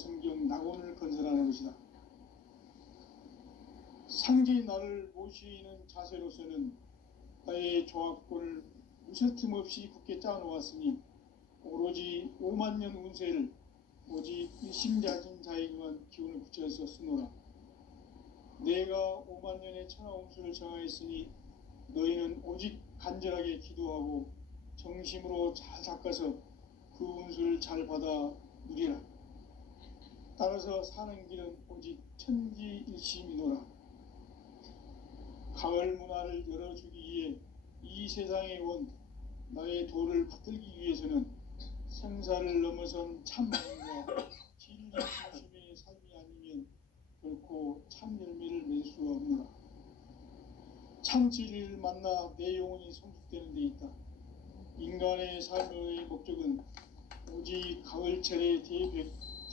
성경 낙원을 건설하는 것이다. 상제의 나를 모시는 자세로서는 나의 조합권을 무쇠틈 없이 굳게 짜놓았으니 오로지 5만 년 운세를 오직 일심자진 자에게만 기운을 붙여서 쓰노라. 내가 5만 년의 천하 운수를 정하였으니 너희는 오직 간절하게 기도하고 정심으로 잘 닦아서 그 운수를 잘 받아 누리라. 따라서 사는 길은 오직 천지일심이노라. 가을 문화를 열어주기 위해 이 세상에 온 나의 도를 받들기 위해서는 생사를 넘어선 참마음과 진리 중심의 삶이 아니면 결코 참 열매를 맺을 수가 없노라. 참 진리를 만나 내 영혼이 성숙되는 데 있다. 인간의 삶의 목적은 오직 가을철의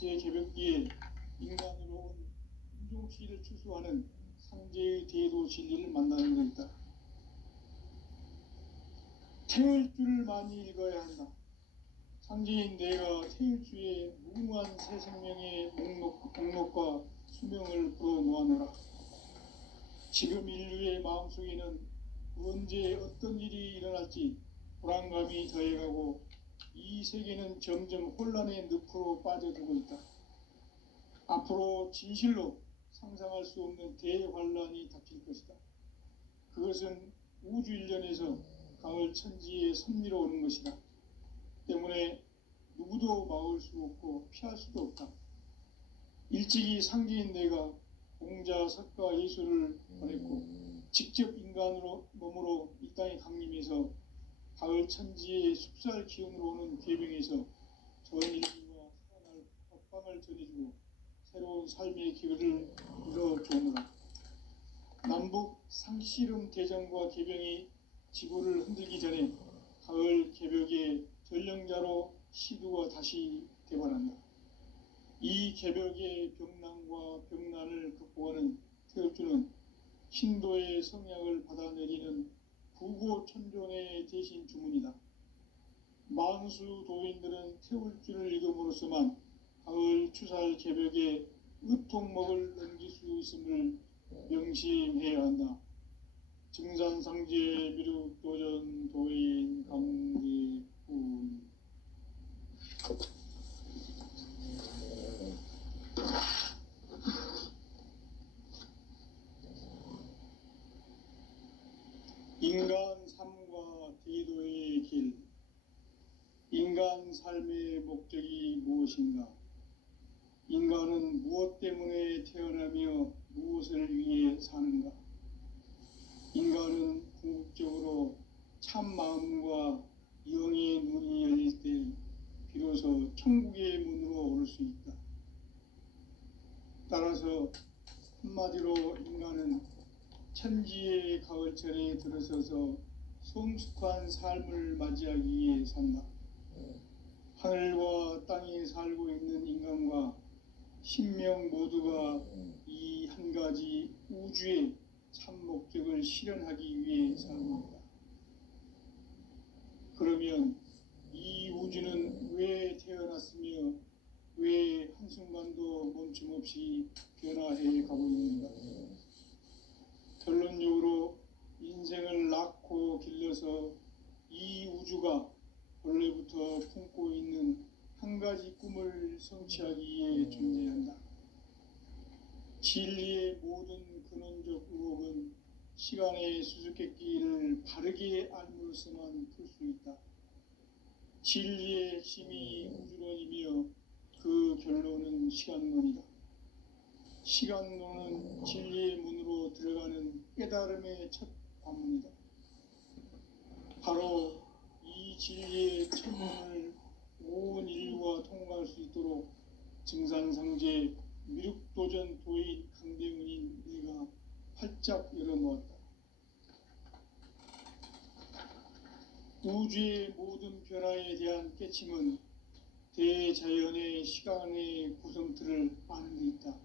대개벽기에 인간으로 온 인종시를 추수하는 상제의 대도 진리를 만나는 데 있다. 태울 줄을 많이 읽어야 한다. 상제인 내가 태울 주의 무궁한 새 생명의 목록과 수명을 풀어놓아노라. 지금 인류의 마음속에는 언제 어떤 일이 일어날지 불안감이 더해가고 이 세계는 점점 혼란의 늪으로 빠져들고 있다. 앞으로 진실로 상상할 수 없는 대환란이 닥칠 것이다. 그것은 우주 일련에서 가을 천지의 섭리로 오는 것이다. 때문에 누구도 막을 수 없고 피할 수도 없다. 일찍이 상제인 내가 공자, 석가, 예수를 보냈고 직접 인간으로 몸으로 이 땅에 강림해서 가을 천지의 숲살 기운으로 오는 괴병에서 전 인류와 살아날 법방을 전해주고 새로운 삶의 기회를 이뤄주노라. 남북 상씨름 대전과 개병이 지구를 흔들기 전에 가을 개벽의 전령자로 시두가 다시 되관한다. 이 개벽의 병난과 병난을 극복하는 태엽주는 신도의 성약을 받아내리는 구고천존의 대신 주문이다. 만수 도인들은 태울주를 읽음으로써만 가을 추살 개벽의 의통목을 넘길 수 있음을 명심해야 한다. 증산상제 미륵도전 도인 강대군. 인간 삶과 대도의 길. 인간 삶의 목적이 무엇인가? 인간은 무엇 때문에 태어나며 무엇을 위해 사는가? 인간은 궁극적으로 참 마음과 영의 눈이 열릴 때 비로소 천국의 문으로 오를 수 있다. 따라서 한마디로 인간은 천지의 가을철에 들어서서 성숙한 삶을 맞이하기 위해 산다. 하늘과 땅에 살고 있는 인간과 신명 모두가 이 한 가지 우주의 참 목적을 실현하기 위해 살고 있다. 그러면 이 우주는 왜 태어났으며 왜 한순간도 멈춤 없이 변화해 가고 있는가? 결론적으로 인생을 낳고 길러서 이 우주가 원래부터 품고 있는 한 가지 꿈을 성취하기 위해 존재한다. 진리의 모든 근원적 의혹은 시간의 수수께끼를 바르게 알므로서만 풀 수 있다. 진리의 핵심이 우주론이며 그 결론은 시간론이다. 시간론은 진리의 문으로 들어가는 깨달음의 첫 관문이다. 바로 이 진리의 첫 문을 온 인류가 통과할 수 있도록 증산상제 미륵도전 도인 강대훈인 내가 활짝 열어놓았다. 우주의 모든 변화에 대한 깨침은 대자연의 시간의 구성틀을 아는 데 있다.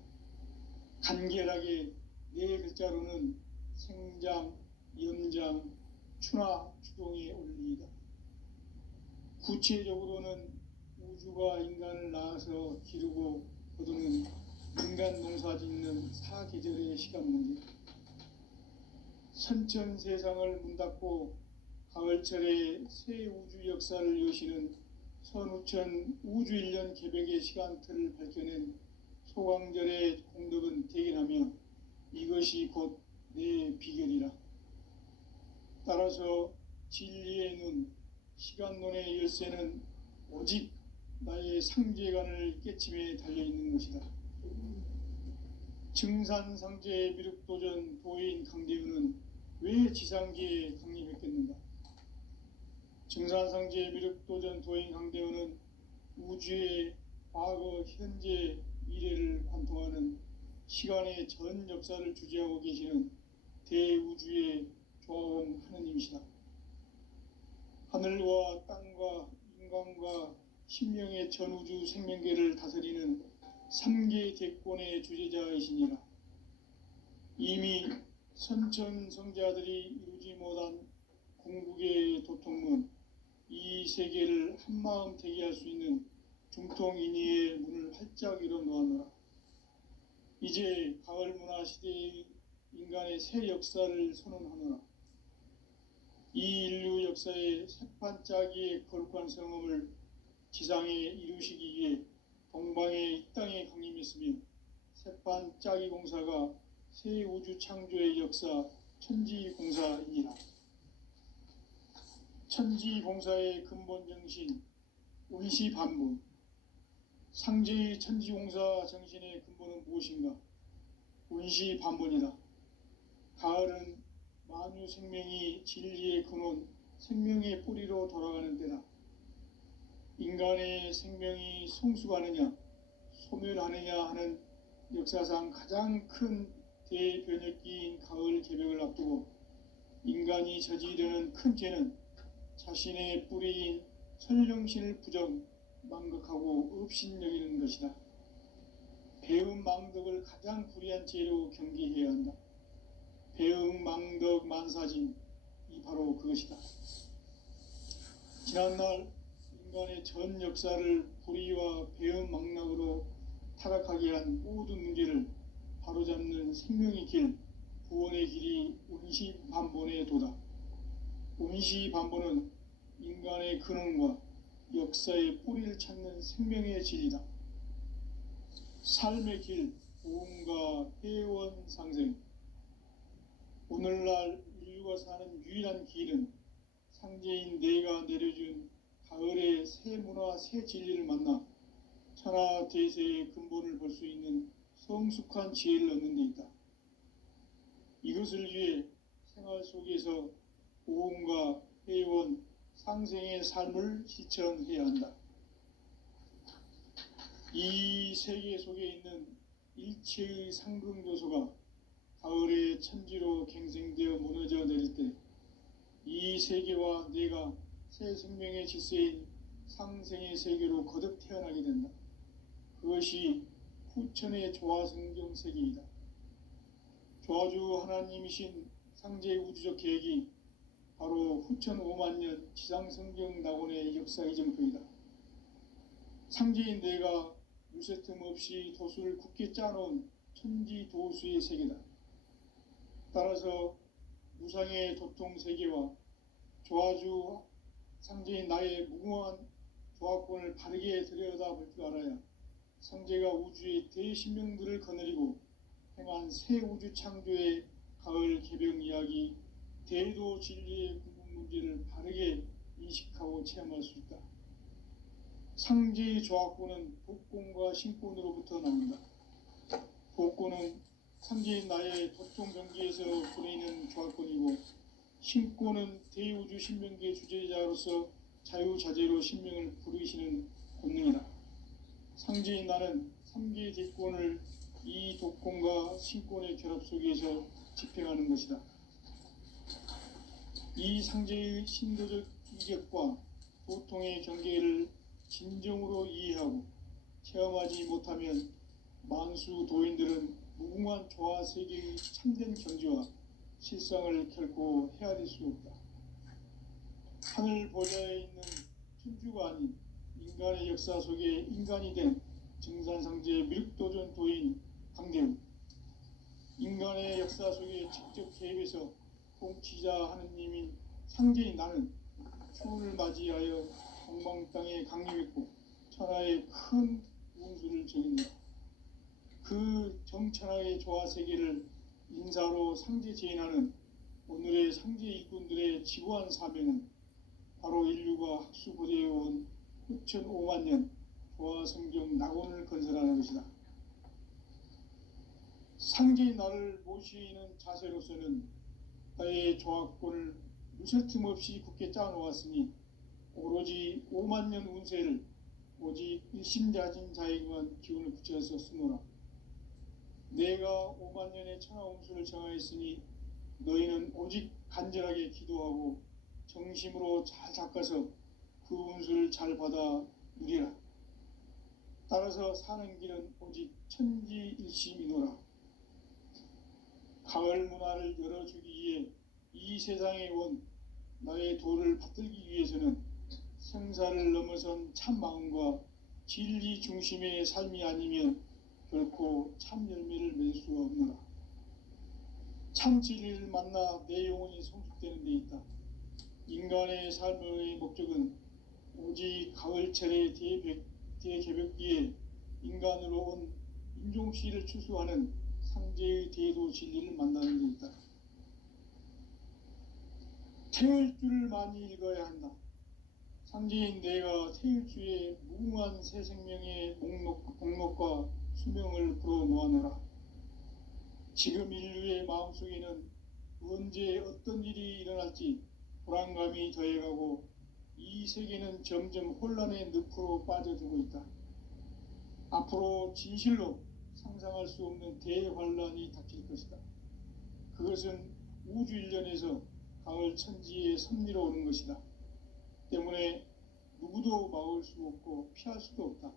간결하게 네 글자로는 생장, 염장, 추나 추동의 원리이다. 구체적으로는 우주가 인간을 낳아서 기르고 거두는 인간 농사 짓는 사계절의 시간 문제. 선천 세상을 문 닫고 가을철에 새 우주 역사를 여시는 선우천 우주일년 개벽의 시간틀을 밝혀낸 소강절의 공덕은 대견하며 이것이 곧 내 비결이라. 따라서 진리의 눈, 시간론의 열쇠는 오직 나의 상제관을 깨침에 달려있는 것이다. 증산상제 미륵도전 도인 강대우는 왜 지상계에 강림했겠는가? 증산상제 미륵도전 도인 강대우는 우주의 과거, 현재, 미래를 관통하는 시간의 전 역사를 주재하고 계시는 대우주의 조화원 하느님이시다. 하늘과 땅과 인간과 신명의 전우주 생명계를 다스리는 3계 대권의 주제자이시니라. 이미 선천성자들이 이루지 못한 궁극의 도통문, 이 세계를 한마음 되게 할 수 있는 중통인의의 문을 활짝 열어놓았노라. 이제 가을문화 시대의 인간의 새 역사를 선언하노라. 이 인류 역사의 새판짜기의 거룩한 성험을 지상에 이루시기 위해 동방의 이 땅에 강림했으며 새판짜기 공사가 새 우주 창조의 역사 천지공사이니라. 천지공사의 근본 정신 운시반분. 상제의 천지공사 정신의 근본은 무엇인가? 운시반분이다. 가을은 만유 생명이 진리의 근원, 생명의 뿌리로 돌아가는 때다. 인간의 생명이 성숙하느냐, 소멸하느냐 하는 역사상 가장 큰 대변혁기인 가을 개벽을 앞두고 인간이 저지르는 큰 죄는 자신의 뿌리인 설령신을 부정, 망극하고 업신여기는 것이다. 배음 망덕을 가장 불의한 죄로 경계해야 한다. 배음 망덕 만사진, 이 바로 그것이다. 지난날 인간의 전 역사를 불의와 배음 망락으로 타락하게 한 모든 문제를 바로잡는 생명의 길, 구원의 길이 운시반본의 도다. 운시반본은 인간의 근원과 역사의 뿌리를 찾는 생명의 진리다. 삶의 길, 보험과 회원 상생. 오늘날 인류가 사는 유일한 길은 상제인 내가 내려준 가을의 새 문화, 새 진리를 만나 천하 대세의 근본을 볼 수 있는 성숙한 지혜를 얻는 데 있다. 이것을 위해 생활 속에서 보험과 회원, 상생의 삶을 실천해야 한다. 이 세계 속에 있는 일체의 상극 요소가 가을의 천지로 갱생되어 무너져 내릴 때 이 세계와 내가 새 생명의 질서인 상생의 세계로 거듭 태어나게 된다. 그것이 후천의 조화성경 세계이다. 조화주 하나님이신 상제의 우주적 계획이 바로 후천 5만 년 지상성경 낙원의 역사 이정표이다. 상제인 내가 유세틈 없이 도수를 굳게 짜놓은 천지도수의 세계다. 따라서 무상의 도통 세계와 조화주 상제인 나의 무궁한 조화권을 바르게 들여다볼 줄 알아야 상제가 우주의 대신명들을 거느리고 행한 새 우주 창조의 가을 개벽 이야기, 대도 진리의 궁극 문제를 바르게 인식하고 체험할 수 있다. 상제의 조화권은 복권과 신권으로부터 나온다. 복권은 상제인 나의 도통 경계에서 부리는 조화권이고, 신권은 대우주 신명계 주제자로서 자유자재로 신명을 부르시는 권능이다. 상제인 나는 3계 대권을 이 독권과 신권의 결합 속에서 집행하는 것이다. 이 상제의 신도적 이격과 도통의 경계를 진정으로 이해하고 체험하지 못하면 만수 도인들은 무궁한 조화 세계의 참된 경지와 실상을 결코 헤아릴 수 없다. 하늘 보좌에 있는 천주가 아닌 인간의 역사 속에 인간이 된 증산상제 미륵도전 도인 강대우. 인간의 역사 속에 직접 개입해서 통치자 하느님인 상제인 나는 추운을 맞이하여 동방 땅에 강림했고 천하의 큰 운수를 정했노라. 그 정천하의 조화 세계를 인사로 상제 제인하는 오늘의 상제 일꾼들의 지구한 사명은 바로 인류가 학수고대해온 6,500만 년 조화 성경 낙원을 건설하는 것이다. 상제인 나를 모시는 자세로서는 나의 조화권을 무쇠 틈 없이 굳게 짜놓았으니 오로지 5만 년 운세를 오직 일심자진 자에게만 기운을 붙여서 쓰노라. 내가 5만 년의 천하 운수를 정하였으니 너희는 오직 간절하게 기도하고 정심으로 잘 닦아서 그 운수를 잘 받아 누리라. 따라서 사는 길은 오직 천지일심이노라. 가을 문화를 열어주기 위해 이 세상에 온 나의 도를 받들기 위해서는 생사를 넘어선 참 마음과 진리 중심의 삶이 아니면 결코 참 열매를 맺을 수가 없노라. 참 진리를 만나 내 영혼이 성숙되는 데 있다. 인간의 삶의 목적은 오직 가을철의 대개벽기에 인간으로 온 인종씨를 추수하는 상제의 대도 진리를 만나는 데 있다. 태일주를 많이 읽어야 한다. 상제인 내가 태일주의 무궁한 새 생명의 목록과 수명을 풀어놓아노라. 지금 인류의 마음속에는 언제 어떤 일이 일어날지 불안감이 더해가고 이 세계는 점점 혼란의 늪으로 빠져들고 있다. 앞으로 진실로 상상할 수 없는 대환란이 닥칠 것이다. 그것은 우주 일련에서 가을 천지의 섭리로 오는 것이다. 때문에 누구도 막을 수 없고 피할 수도 없다.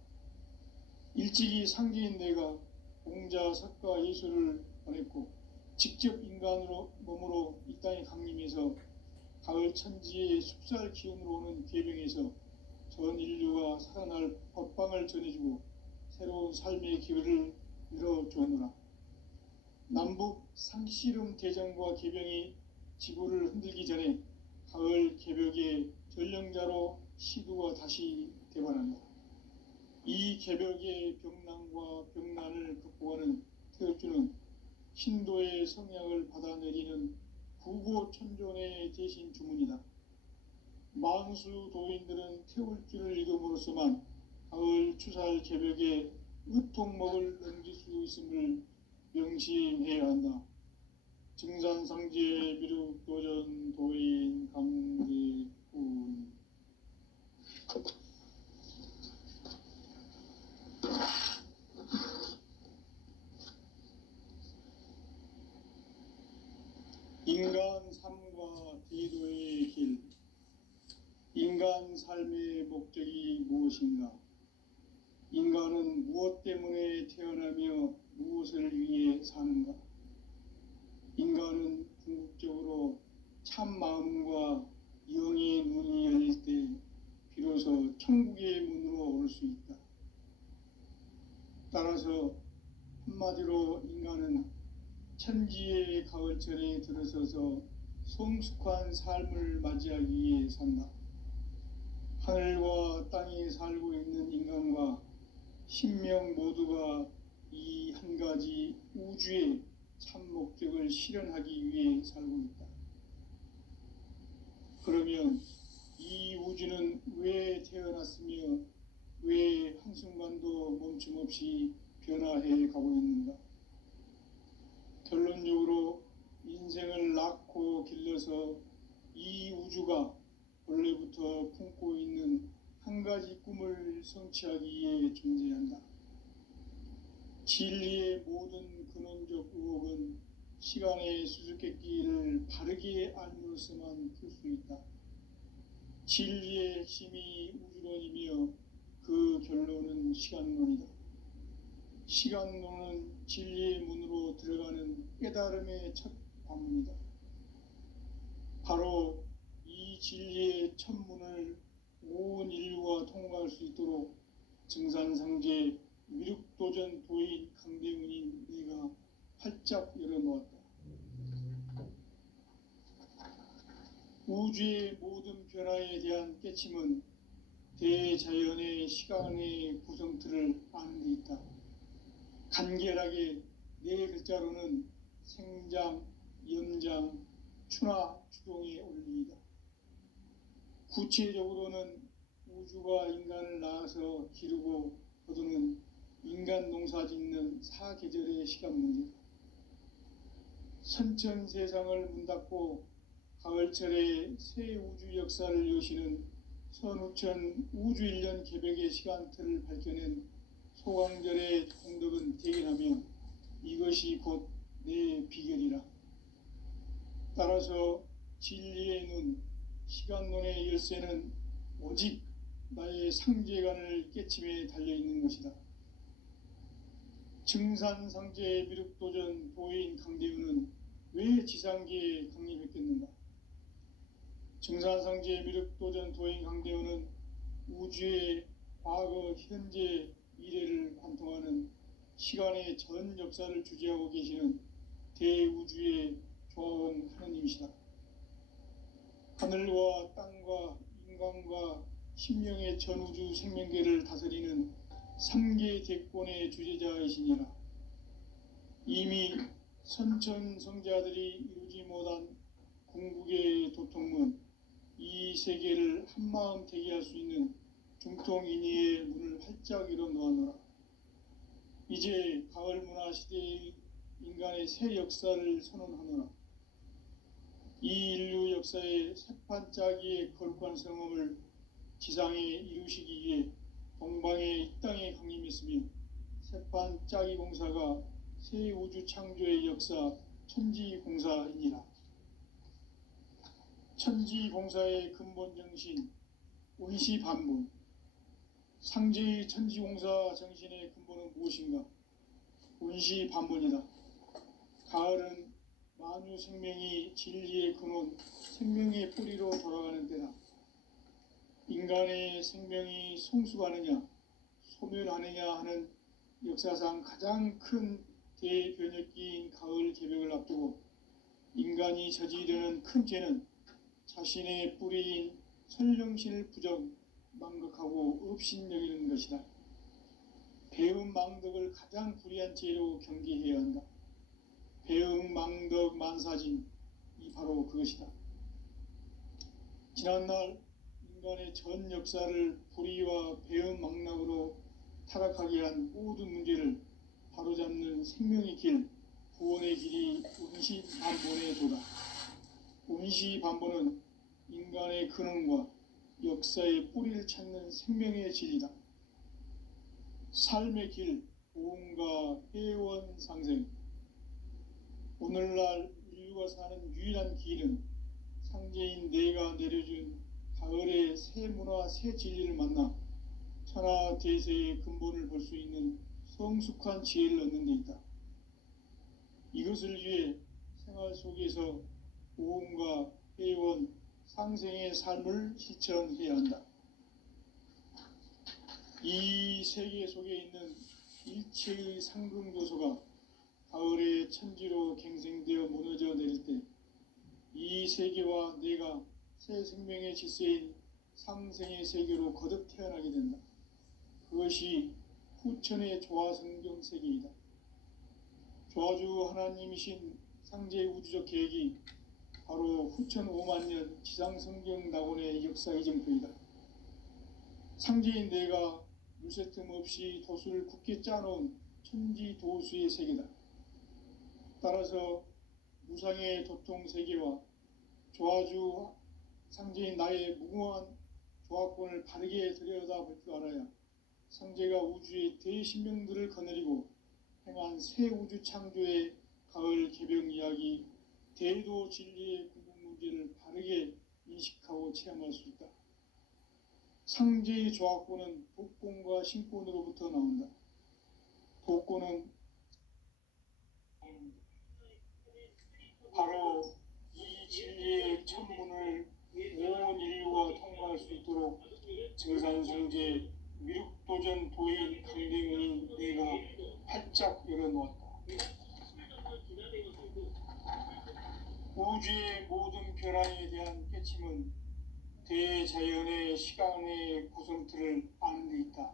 일찍이 상제인 내가 공자, 석가, 예수를 보냈고 직접 인간으로 몸으로 이 땅에 강림해서 가을 천지의 숲살 기운으로 오는 계명에서 전 인류가 살아날 법방을 전해주고 새로운 삶의 기회를 열어주었노라. 남북 상씨름 대전과 개병이 지구를 흔들기 전에 가을 개벽의 전령자로 시두가 다시 되관한다. 이 개벽의 병난과 병난을 극복하는 태울주는 신도의 성약을 받아내리는 구고천존의 대신 주문이다. 만수 도인들은 태울주를 읽음으로써만 가을 추살 개벽에 으통먹을 넘길 수 있음을 명심해야 한다. 증산상제 미륵도전 도인 강대훈. 인간 삶과 대도의 길. 인간 삶의 목적이 무엇인가? 인간은 무엇 때문에 태어나며 무엇을 위해 사는가? 인간은 궁극적으로 참 마음과 영의 문이 열릴 때 비로소 천국의 문으로 올 수 있다. 따라서 한마디로 인간은 천지의 가을철에 들어서서 성숙한 삶을 맞이하기 위해 산다. 하늘과 땅에 살고 있는 인간과 신명 모두가 이 한 가지 우주의 참 목적을 실현하기 위해 살고 있다. 그러면 이 우주는 왜 태어났으며 왜 한순간도 멈춤 없이 변화해 가고 있는가? 결론적으로 인생을 낳고 길러서 이 우주가 원래부터 품고 있는 한 가지 꿈을 성취하기 위해 존재한다. 진리의 모든 근원적 의혹은 시간의 수수께끼를 바르게 알므로써만 풀 수 있다. 진리의 핵심이 우주론이며 그 결론은 시간론이다. 시간론은 진리의 문으로 들어가는 깨달음의 첫 관문이다. 바로 이 진리의 첫 문을 온 인류가 통과할 수 있도록 증산상제 미륵도전 도인 강대훈인 내가 활짝 열어놓았다. 우주의 모든 변화에 대한 깨침은 대자연의 시간의 구성틀을 아는 데 있다. 간결하게 네 글자로는 생장, 연장, 추나 추동의 원리이다. 구체적으로는 우주가 인간을 낳아서 기르고 거두는 인간 농사 짓는 사계절의 시간 문제다. 선천 세상을 문 닫고 가을철에 새 우주 역사를 여시는 선우천 우주 1년 개벽의 시간틀을 밝혀낸 소강절의 공덕은 대견하며 이것이 곧 내 비결이라. 따라서 진리의 눈, 시간론의 열쇠는 오직 나의 상제관을 깨침에 달려있는 것이다. 증산상제 미륵도전 도인 강대훈은 왜 지상계에 강림했겠는가? 증산상제 미륵도전 도인 강대훈은 우주의 과거, 현재, 미래를 관통하는 시간의 전 역사를 주재하고 계시는 대우주의 조화원 하느님이시다. 하늘과 땅과 인간과 신명의 전우주 생명계를 다스리는 3계 대권의 주제자이시니라. 이미 선천성자들이 이루지 못한 궁극의 도통문, 이 세계를 한마음 대기할 수 있는 중통인의의 문을 활짝 열어놓아노라. 이제 가을 문화 시대의 인간의 새 역사를 선언하노라. 이 인류 역사의 새판짜기의 거룩한 성험을 지상에 이루시기 위해 동방의 이 땅에 강림했으며 새판짜기 공사가 새 우주 창조의 역사 천지공사이니라. 천지공사의 근본 정신 운시반문. 상제의 천지공사 정신의 근본은 무엇인가? 운시반문이다. 가을은 만유 생명이 진리의 근원, 생명의 뿌리로 돌아가는 때다. 인간의 생명이 성숙하느냐, 소멸하느냐 하는 역사상 가장 큰 대변혁기인 가을 개벽을 앞두고 인간이 저지르는 큰 죄는 자신의 뿌리인 설령신을 부정, 망극하고 업신여기는 것이다. 배음 망덕을 가장 불의한 죄로 경계해야 한다. 배음 망덕 만사짐이 바로 그것이다. 지난날 인간의 전 역사를 불의와 배음 망락으로 타락하게 한 모든 문제를 바로잡는 생명의 길, 구원의 길이 운시반본의 도다. 운시반본은 인간의 근원과 역사의 뿌리를 찾는 생명의 진리다. 삶의 길, 보험과 회원 상생. 오늘날 인류가 사는 유일한 길은 상제인 내가 내려준 가을의 새 문화, 새 진리를 만나 천하 대세의 근본을 볼 수 있는 성숙한 지혜를 얻는 데 있다. 이것을 위해 생활 속에서 보험과 회원, 상생의 삶을 실천해야 한다. 이 세계 속에 있는 일체의 상금교소가 가을의 천지로 갱생되어 무너져 내릴 때 이 세계와 내가 새 생명의 질서인 상생의 세계로 거듭 태어나게 된다. 그것이 후천의 조화성경 세계이다. 조화주 하나님이신 상제의 우주적 계획이 바로 후천 5만년 지상성경 낙원의 역사의 정표이다. 상제인 내가 물새틈 없이 도수를 굳게 짜놓은 천지도수의 세계다. 따라서 무상의 도통 세계와 조화주 상제인 나의 무궁한 조화권을 바르게 들여다볼 줄 알아야 상제가 우주의 대신명들을 거느리고 행한 새 우주 창조의 가을 개벽 이야기, 대도 진리의 궁극 문제를 바르게 인식하고 체험할 수 있다. 상제의 조화권은 독권과 신권으로부터 나온다. 독권은 바로 이 진리의 천문을 온 인류가 통과할 수 있도록 증산성제 미륵도전 도인 강대문인 내가 활짝 열어놓았다. 우주의 모든 변화에 대한 깨침은 대자연의 시간의 구성틀을 아는 데 있다.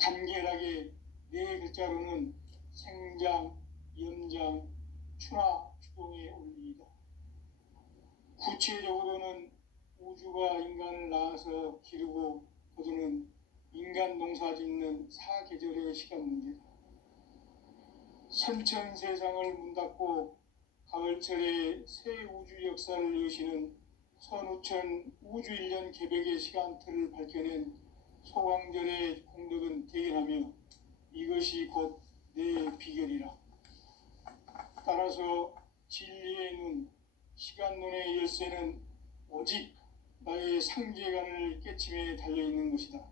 간결하게 네 글자로는 생장, 염장, 추나 추동의 원리이다. 구체적으로는 우주가 인간을 낳아서 기르고 거두는 인간 농사 짓는 사계절의 시간 문제다. 선천 세상을 문 닫고 가을철에 새 우주 역사를 여시는 선우천 우주일년 개벽의 시간틀을 밝혀낸 소강절의 공덕은 대견하며 이것이 곧 내 비결이라. 따라서 진리의 눈, 시간론의 열쇠는 오직 나의 상제간을 깨침에 달려있는 것이다.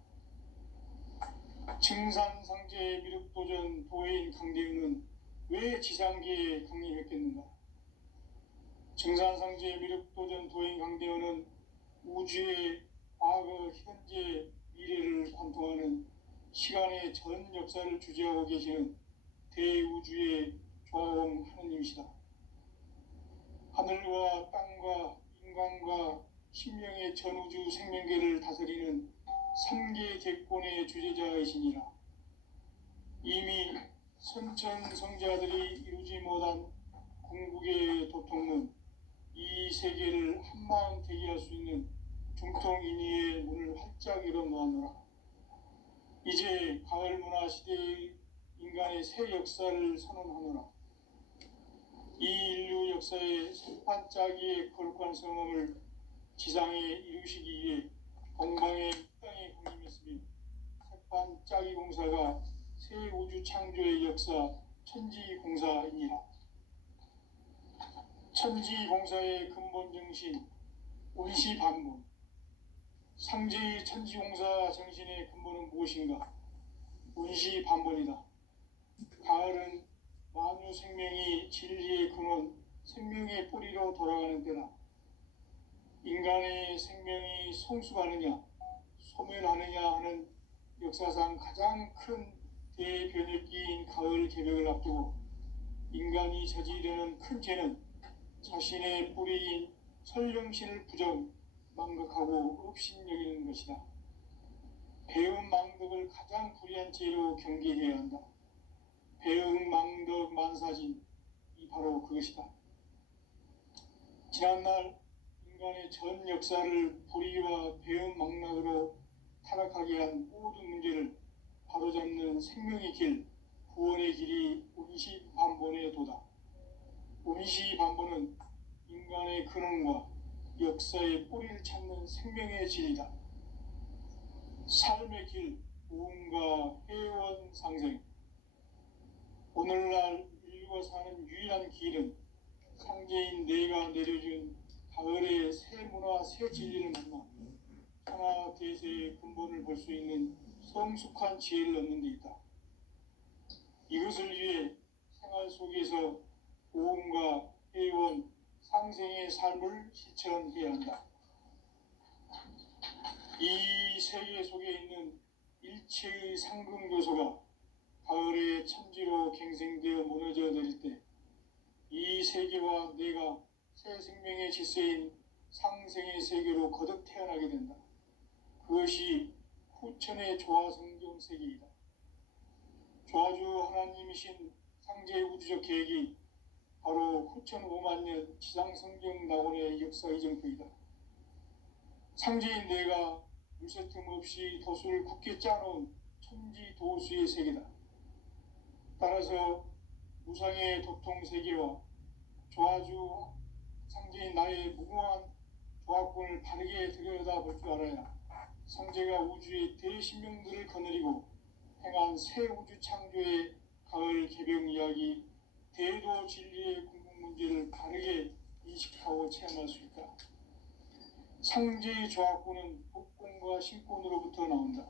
증산상제 미륵도전 도인 강대은은 왜 지상계에 강림했겠는가? 증산상제 미륵도전 도인 강대은은 우주의 과거, 현재, 미래를 관통하는 시간의 전 역사를 주재하고 계시는 대우주의 조화원 하느님이시다. 하늘과 땅과 인간과 신명의 전우주 생명계를 다스리는 삼계 객권의 주재자이시니라. 이미 선천성자들이 이루지 못한 궁극의 도통은 이 세계를 한마음 되게 할 수 있는 중통인의의 문을 활짝 열어놓았노라. 이제 가을 문화 시대의 인간의 새 역사를 선언하노라. 이 인류 역사의 새반짝이의 거룩한 성험을 지상에 이루시기 위해 동방의 땅에 강림했으며 새반짝이 공사가 새 우주 창조의 역사 천지공사이니라. 천지공사의 근본 정신 운시반본. 상제의 천지공사 정신의 근본은 무엇인가? 운시반본이다. 가을은 만유 생명이 진리의 근원, 생명의 뿌리로 돌아가는 때다. 인간의 생명이 성숙하느냐, 소멸하느냐 하는 역사상 가장 큰 대변혁기인 가을 개벽을 앞두고 인간이 저지르는 큰 죄는 자신의 뿌리인 설령신을 부정, 망각하고 업신여기는 것이다. 배움 망덕을 가장 불의한 죄로 경계해야 한다. 배움 망덕 만사진, 이 바로 그것이다. 지난날 인간의 전 역사를 불의와 배움 망락으로 타락하게 한 모든 문제를 바로잡는 생명의 길, 구원의 길이 운시반본의 도다. 운시반본은 인간의 근원과 역사의 뿌리를 찾는 생명의 진리다. 삶의 길, 부흥과 회원 상생. 오늘날 인류가 사는 유일한 길은 상제인 내가 내려준 가을의 새 문화, 새 진리를 만나 하나 대세의 근본을 볼 수 있는 성숙한 지혜를 얻는 데 있다. 이것을 위해 생활 속에서 보험과 회원, 상생의 삶을 실천해야 한다. 이 세계 속에 있는 일체의 상금 요소가 가을의 천지로 갱생되어 무너져 내릴 때 이 세계와 내가 새 생명의 질서인 상생의 세계로 거듭 태어나게 된다. 그것이 후천의 조화성경 세계이다. 조화주 하나님이신 상제 우주적 계획이 바로 후천 5만 년 지상성경 낙원의 역사 이정표이다. 상제인 내가 물새 틈 없이 도수를 굳게 짜놓은 천지 도수의 세계다. 따라서 무상의 도통 세계와 조화주 상제인 나의 무궁한 조화권을 바르게 들여다볼 줄 알아야 상제가 우주의 대신명들을 거느리고 행한 새 우주 창조의 가을 개벽 이야기, 대도 진리의 궁극 문제를 바르게 인식하고 체험할 수 있다. 상제의 조화권은 복권과 신권으로부터 나온다.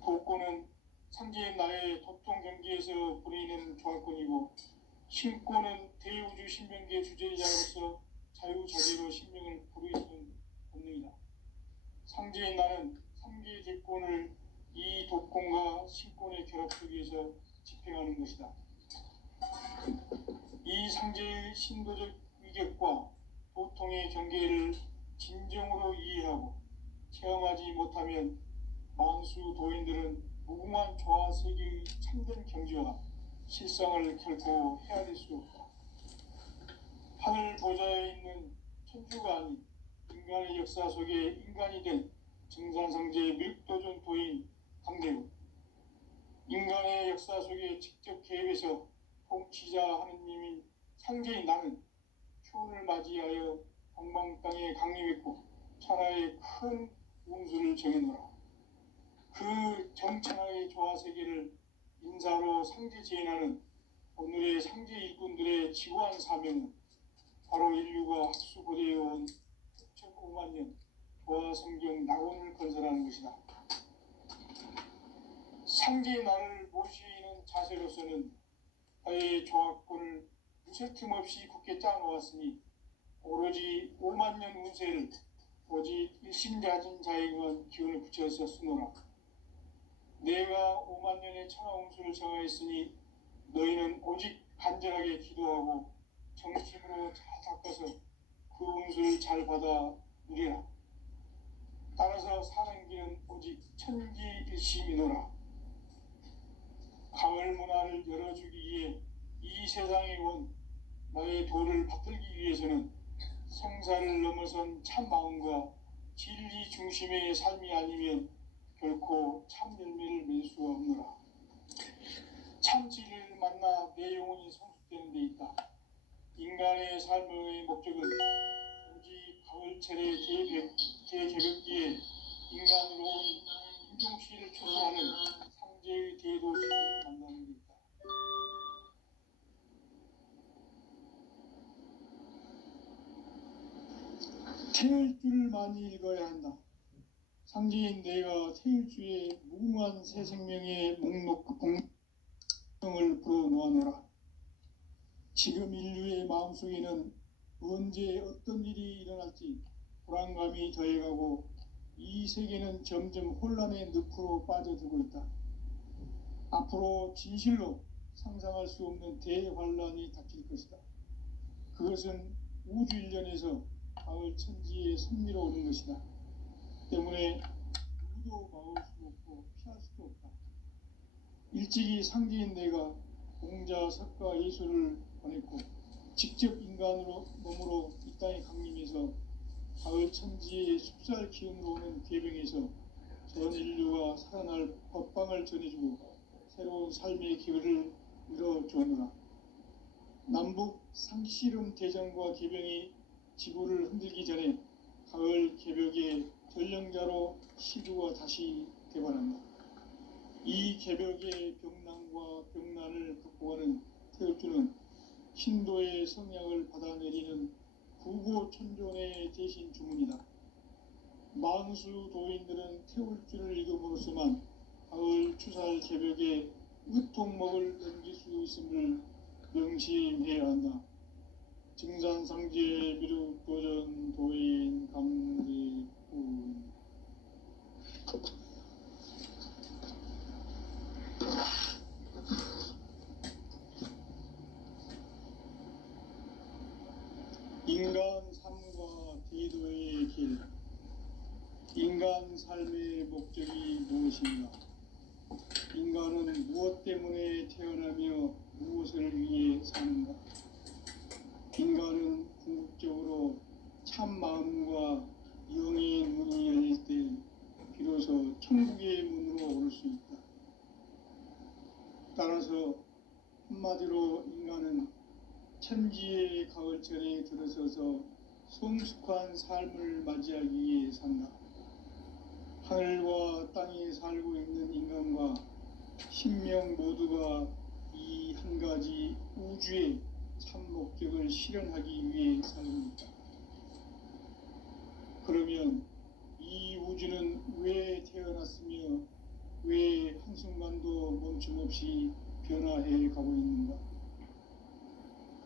복권은 상제인 나의 도통 경계에서 보내는 조화권이고, 신권은 대우주 신명계 주제자로서 자유자재로 신명을 부르시는 본능이다. 상제인 나는 상계 제권을 이 독권과 신권의 결합 속에서 집행하는 것이다. 이 상제의 신도적 위격과 도통의 경계를 진정으로 이해하고 체험하지 못하면 만수 도인들은 무궁한 조화 세계의 참된 경지와 실상을 결코 헤아릴 수 없다. 하늘 보좌에 있는 천주가 아닌 인간의 역사 속에 인간이 된 증산상제 밀도전 도인 강대우, 인간의 역사 속에 직접 개입해서 통치자 하느님인 상제인 나는 초원을 맞이하여 동방 땅에 강림했고 천하의 큰 운수를 정해놓으라. 그 정천하의 조화세계를 인사로 상제 제인하는 오늘의 상제 일꾼들의 지구한 사명은 바로 인류가 학수고대해온 6,500만 년 조화성경 낙원을 건설하는 것이다. 상제의 나를 모시는 자세로서는 나의 조화권을 무쇠 틈 없이 굳게 짜놓았으니 오로지 5만 년 운세를 오직 일심자진 자에게만 기운을 붙여서 쓰노라. 내가 5만 년의 천하 운수를 정하였으니 너희는 오직 간절하게 기도하고 정심으로 잘 닦아서 그 운수를 잘 받아 누리라. 따라서 사는 길은 오직 천지일심이노라. 가을 문화를 열어주기 위해 이 세상에 온 나의 도를 받들기 위해서는 생사를 넘어선 참 마음과 진리 중심의 삶이 아니면 결코 참 열매를 맺을 수가 없노라. 참 진리를 만나 내 영혼이 성숙되는 데 있다. 인간의 삶의 목적은 오직 가을철의 대개벽기에 인간으로 온 임종시를 추구하는 상제의 대도시를 만나는 데 있다. 태을 줄을 많이 읽어야 한다. 상제인 내가 태을 주에 무궁한 새 생명의 공명을 불어놓아노라. 지금 인류의 마음속에는 언제 어떤 일이 일어날지 불안감이 더해가고 이 세계는 점점 혼란의 늪으로 빠져들고 있다. 앞으로 진실로 상상할 수 없는 대환란이 닥칠 것이다. 그것은 우주 일련에서 가을 천지의 섭리로 오는 것이다. 때문에 누구도 막을 수 없고 피할 수도 없다. 일찍이 상제인 내가 공자, 석가, 예수를 보냈고 직접 인간으로 몸으로 이 땅에 강림해서 가을 천지의 숲살 기운으로 오는 괴병에서 전 인류가 살아날 법방을 전해주고 새로운 삶의 기회를 이뤄주오노라. 남북 상씨름 대전과 개병이 지구를 흔들기 전에 가을 개벽의 전령자로 시주가 다시 되관한다. 이 개벽의 병난과 병난을 극복하는 태울주는 신도의 성약을 받아내리는 구고천존의 대신 주문이다. 만수 도인들은 태울주를 읽음으로써만 가을 추살 개벽에 으통먹을 넘길 수 있음을 명심해야 한다. 증산상제 미륵도전 도인 강대훈. 인간 삶과 대도의 길. 인간 삶의 목적이 무엇인가? 인간은 무엇 때문에 태어나며 무엇을 위해 사는가? 인간은 궁극적으로 참 마음과 영의 문이 열릴 때 비로소 천국의 문으로 올 수 있다. 따라서 한마디로 인간은 천지의 가을철에 들어서서 성숙한 삶을 맞이하기 위해 산다. 하늘과 땅에 살고 있는 인간과 신명 모두가 이 한 가지 우주의 참 목적을 실현하기 위해 살고 있다. 그러면 이 우주는 왜 태어났으며 왜 한순간도 멈춤없이 변화해 가고 있는가?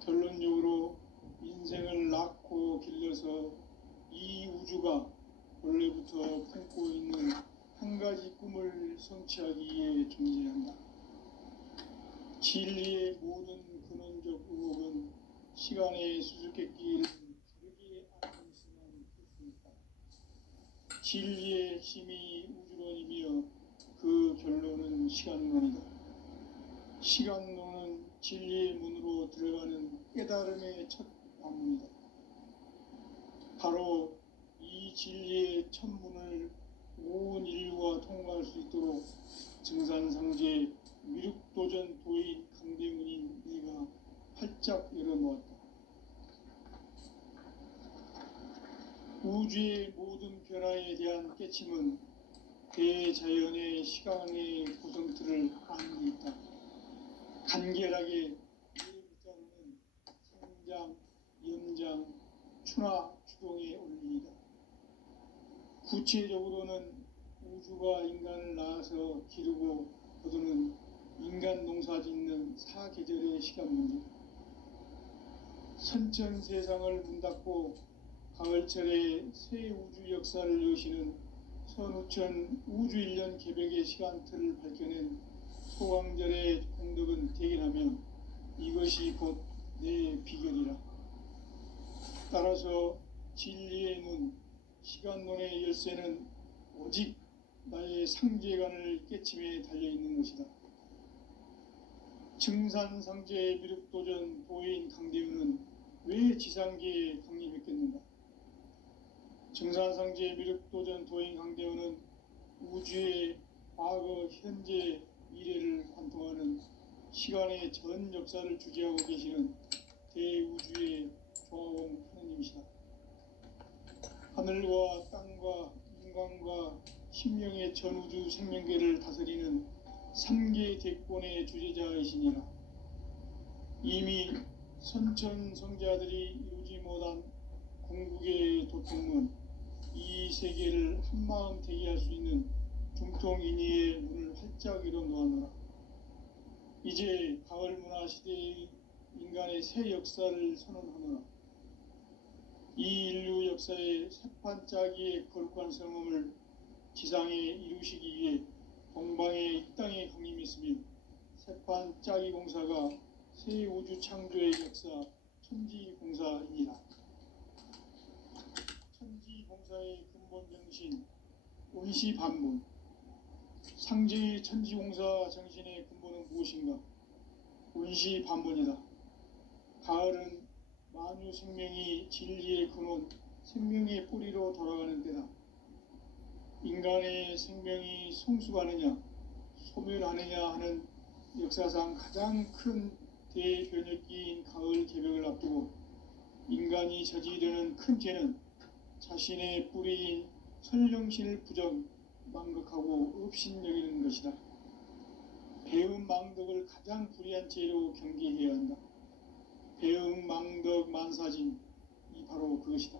결론적으로 인생을 낳고 길러서 이 우주가 원래부터 품고 있는 한 가지 꿈을 성취하기 위해 존재한다. 진리의 모든 근원적 의혹은 시간의 수수께끼를 가르게 안고 있으면 됐습니까? 진리의 힘이 우주론이며 그 결론은 시간론이다. 시간론은 진리의 문으로 들어가는 깨달음의 첫 관문이다. 바로 이 진리의 첫 문을 온 인류가 통과할 수 있도록 증산상제 미륵도전 도인 강대문인 내가 활짝 열어놓았다. 우주의 모든 변화에 대한 깨침은 대자연의 시간의 구성틀을 아는 데 있다. 간결하게 이 글자로는 상장, 연장, 추나 추동의 원리이다. 구체적으로는 우주가 인간을 낳아서 기르고 거두는 인간 농사 짓는 사계절의 시간 문제, 선천 세상을 문 닫고 가을철에 새 우주 역사를 여시는 선우천 우주 1년 개벽의 시간틀을 밝혀낸 소강절의 공덕은 대견하며 이것이 곧 내 비결이라. 따라서 진리의 문, 시간론의 열쇠는 오직 나의 상제관을 깨침에 달려있는 것이다. 증산상제 미륵도전 도인 강대윤은 왜 지상계에 강림했겠는가? 증산상제 미륵도전 도인 강대윤은 우주의 과거, 현재, 미래를 관통하는 시간의 전 역사를 주재하고 계시는 대우주의 조화공 하느님이시다. 하늘과 땅과 인간과 신명의 전우주 생명계를 다스리는 3계 대권의 주제자이시니라. 이미 선천성자들이 이루지 못한 궁극의 도통은 이 세계를 한마음 대기할 수 있는 중통인의의 문을 활짝 열어놓았노라. 이제 가을 문화 시대의 인간의 새 역사를 선언하노라. 이 인류 역사의 새판짜기의 거룩한 성음을 지상에 이루시기 위해 동방의 이 땅에 강림했으며 새판짜기 공사가 새 우주 창조의 역사 천지공사이니라. 천지공사의 근본 정신 원시반본, 상제의 천지공사 정신의 근본은 무엇인가? 원시반본이다. 가을은 만유 생명이 진리의 근원, 생명의 뿌리로 돌아가는 때다. 인간의 생명이 성숙하느냐, 소멸하느냐 하는 역사상 가장 큰 대변혁기인 가을 개벽을 앞두고 인간이 저지르는 큰 죄는 자신의 뿌리인 설령신을 부정, 망극하고 업신여기는 것이다. 배음 망덕을 가장 불의한 죄로 경계해야 한다. 배음 망덕 만사진이 바로 그것이다.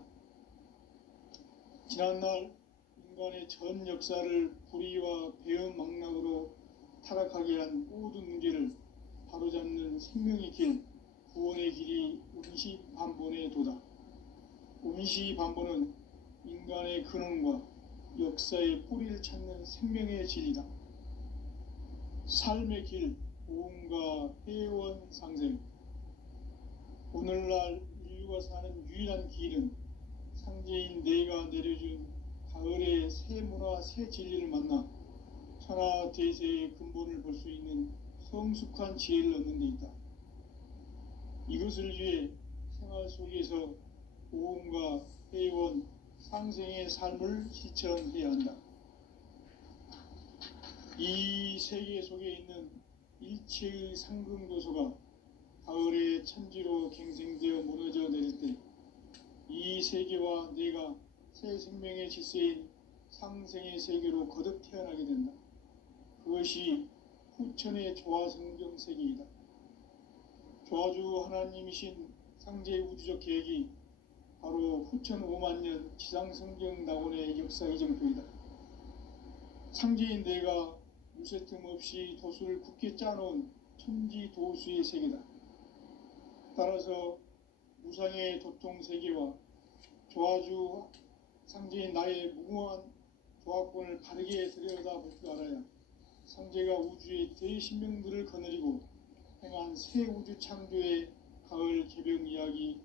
지난날 인간의 전 역사를 불의와 배음 망락으로 타락하게 한 모든 문제를 바로잡는 생명의 길, 구원의 길이 원시반본의 도다. 원시반본은 인간의 근원과 역사의 뿌리를 찾는 생명의 진리다. 삶의 길, 보험과 회원 상생. 오늘날 인류가 사는 유일한 길은 상제인 내가 내려준 가을의 새 문화, 새 진리를 만나 천하대세의 근본을 볼 수 있는 성숙한 지혜를 얻는 데 있다. 이것을 위해 생활 속에서 보험과 회원, 상생의 삶을 실천해야 한다. 이 세계 속에 있는 일체의 상금도서가 가을의 천지로 갱생되어 무너져 내릴 때 이 세계와 내가 새 생명의 질서인 상생의 세계로 거듭 태어나게 된다. 그것이 후천의 조화성경 세계이다. 조화주 하나님이신 상제의 우주적 계획이 바로 후천 5만년 지상성경 낙원의 역사 이정표이다. 상제인 내가 무쇠틈 없이 도수를 굳게 짜놓은 천지도수의 세계다. 따라서 무상의 도통 세계와 조화주 상제인 나의 무궁한 조합권을 바르게 들여다볼 줄 알아야 상제가 우주의 대신명들을 거느리고 행한 새 우주 창조의 가을 개벽 이야기,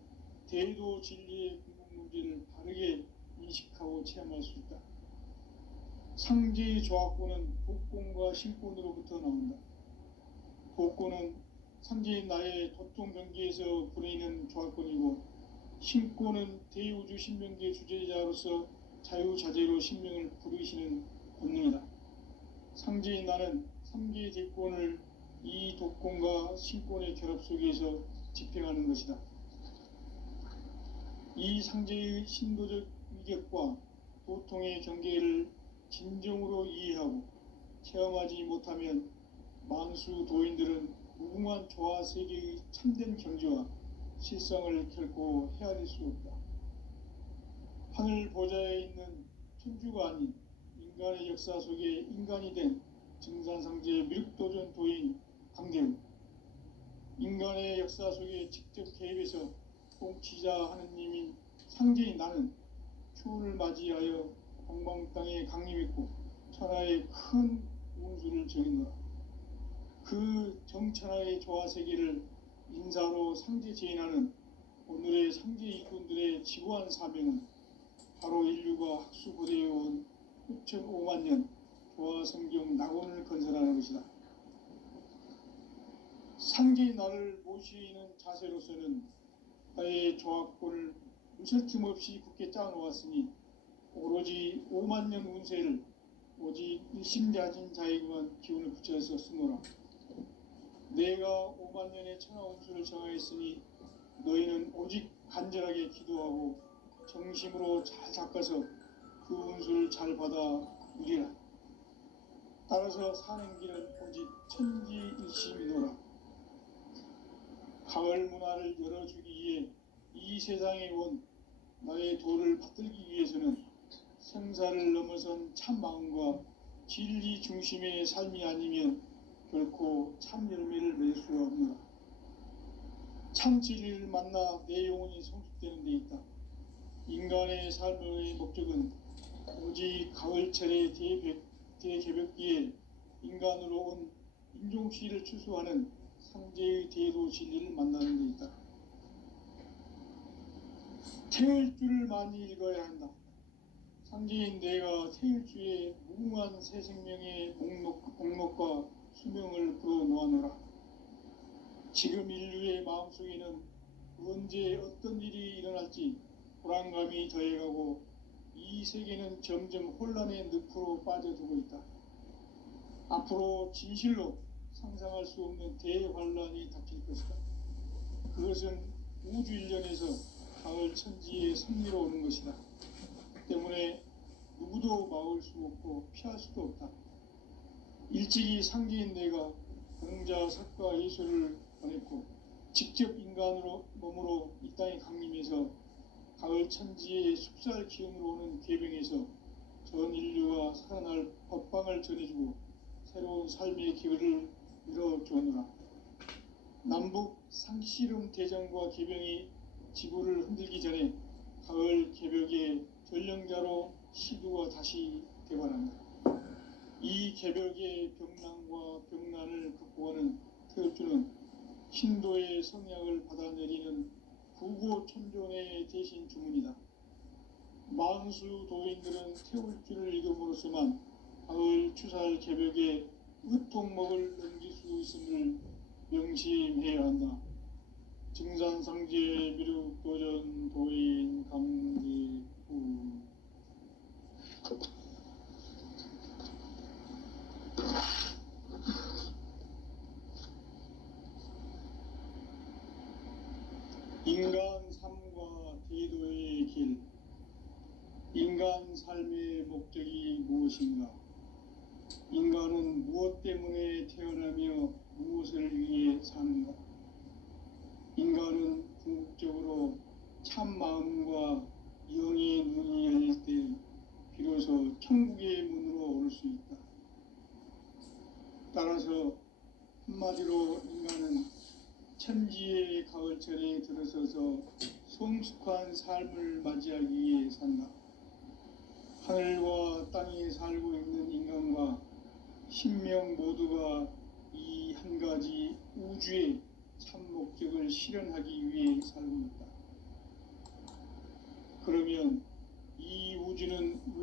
대도 진리의 궁극 문제를 바르게 인식하고 체험할 수 있다. 상제의 조합권은 복권과 신권으로부터 나온다. 복권은 상제인 나의 도통 경계에서 부르이는 조합권이고, 신권은 대우주 신명계 주제자로서 자유자재로 신명을 부르시는 본능이다. 상제인 나는 3개의 대권을 이 독권과 신권의 결합 속에서 집행하는 것이다. 이 상제의 신도적 위격과 도통의 경계를 진정으로 이해하고 체험하지 못하면 만수 도인들은 무궁한 조화 세계의 참된 경지와 실상을 결코 헤아릴 수 없다. 하늘 보좌에 있는 천주가 아닌 인간의 역사 속에 인간이 된 증산상제의 미륵도전 도인 강대우, 인간의 역사 속에 직접 개입해서 통치자 하느님인 상제인 나는 추운을 맞이하여 동방 땅에 강림했고 천하의 큰 운수를 정했노라. 그 정천하의 조화 세계를 인사로 상제 제인하는 오늘의 상제 일꾼들의 지구한 사명은 바로 인류가 학수고대에 온 6,500만 년 조화 성경 낙원을 건설하는 것이다. 상제의 나를 모시는 자세로서는 나의 조합권을 무설침 없이 굳게 짜놓았으니 오로지 5만 년 운세를 오직 일심자진 자에게만 기운을 붙여서 쓰노라. 내가 5만 년의 천하 운수를 정하였으니 너희는 오직 간절하게 기도하고 정심으로 잘 닦아서 그 운수를 잘 받아 누리라. 따라서 사는 길은 오직 천지일심이노라. 가을 문화를 열어주기 위해 이 세상에 온 나의 도를 받들기 위해서는 생사를 넘어선 참 마음과 진리 중심의 삶이 아니면 결코 참 열매를 맺을 수가 없노라. 참 진리를 만나 내 영혼이 성숙되는 데 있다. 인간의 삶의 목적은 오직 가을철의 대개벽기에 인간으로 온 인종씨를 추수하는 상제의 대도 진리를 만나는 데 있다. 태일주를 많이 읽어야 한다. 상제인 내가 태일주의 무궁한 새 생명의 목록과 수명을 풀어놓아노라. 지금 인류의 마음속에는 언제 어떤 일이 일어날지 불안감이 더해가고 이 세계는 점점 혼란의 늪으로 빠져들고 있다. 앞으로 진실로 상상할 수 없는 대환란이 닥칠 것이다. 그것은 우주 일련에서 가을 천지의 섭리로 오는 것이다. 때문에 누구도 막을 수 없고 피할 수도 없다. 일찍이 상제인 내가 공자, 석가, 예수를 보냈고 직접 인간으로 몸으로 이 땅에 강림해서 가을 천지의 숲살 기운으로 오는 궤병에서 전 인류가 살아날 법방을 전해주고 새로운 삶의 기회를 열어주느라. 남북 상씨름 대전과 개병이 지구를 흔들기 전에 가을 개벽의 전령자로 시두가 다시 되관한다. 이 개벽의 병난과 병난을 극복하는 태엽주는 신도의 성약을 받아내리는 구고천존의 대신 주문이다. 만수 도인들은 태울주를 읽음으로써만 가을 추살 개벽에 으통목을 넘길 수 있음을 명심해야 한다. 증산상제 미륵도전 도인 강제후. 인간 삶과 대도의 길. 인간 삶의 목적이 무엇인가? 인간은 무엇 때문에 태어나며 무엇을 위해 사는가? 인간은 궁극적으로 참 마음과 영의 눈이 열릴 때 비로소 천국의 문으로 올 수 있다. 따라서 한마디로 인간은 천지의 가을철에 들어서서 성숙한 삶을 맞이하기 위해 산다. 하늘과 땅에 살고 있는 인간과 신명 모두가 이 한 가지 우주의 참 목적을 실현하기 위해 살고 있다. 그러면 이 우주는